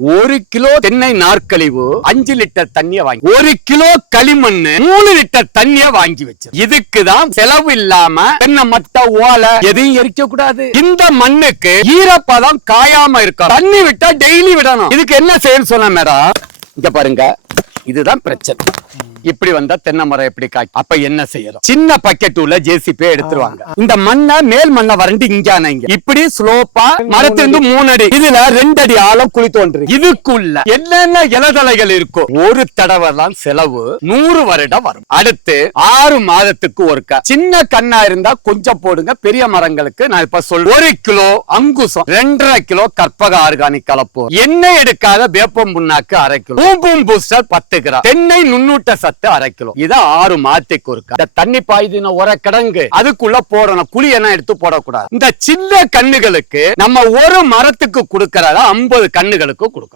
ஒரு கிலோ தென்னை நாற்கழிவு அஞ்சு லிட்டர் தண்ணிய வாங்கி ஒரு கிலோ களிமண் மூணு லிட்டர் தண்ணிய வாங்கி வச்சு. இதுக்குதான் செலவு இல்லாம தென்னை மட்டை ஓலை எதையும் எரிக்க கூடாது. இந்த மண்ணுக்கு ஈரப்பதம் காயாம இருக்கும் தண்ணி விட்டா டெய்லி விடணும். இதுக்கு என்ன செய்யணும் சொன்ன மேடம்? இங்க பாருங்க. இதுதான் பிரச்சனை. இப்படி வந்தா தென்னை மரம் எப்படி காய்க்கும்? அப்ப என்ன செய்யறோம்? சின்ன பக்கெட் உள்ள ஜேசிபி எடுத்துருவாங்க. இந்த மண்ணை மேல் மண்ணை வறண்டு இங்க இங்க. இப்படி ஸ்லோப்பா மரத்திலிருந்து மூணு அடி இதுல ரெண்டு அடி ஆழம் குழி தோன்று. இதுக்குள்ள என்னென்ன இலதலைகள் இருக்கும் ஒரு தடவை தான் செலவு நூறு வருடம் வரும். அடுத்து ஆறு மாதத்துக்கு ஒருக்க. சின்ன கண்ணா இருந்தா கொஞ்சம் போடுங்க பெரிய மரங்களுக்கு நான் இப்ப சொல்றேன். ஒரு கிலோ அங்குசம் ரெண்டரை கிலோ கற்பக ஆர்கானிக் கலப்பு. எண்ணெய் எடுக்காத வேப்பம் புண்ணாக்கு அரை கிலோ. பூம்பூம் பூஸ்டர் பத்து கிராம். தென்னை நுண்ணூட்ட சத்து அரை கிலோ. இதை ஆறு மாத்திக்கு ஒருக்க. இந்த தண்ணி பாய்தின உர கிடங்கு அதுக்குள்ள போடணும். குழி எல்லாம் எடுத்து போடக்கூடாது. இந்த சின்ன கண்ணுகளுக்கு நம்ம ஒரு மரத்துக்கு கொடுக்கறத ஐம்பது கண்ணுகளுக்கு கொடுக்கணும்.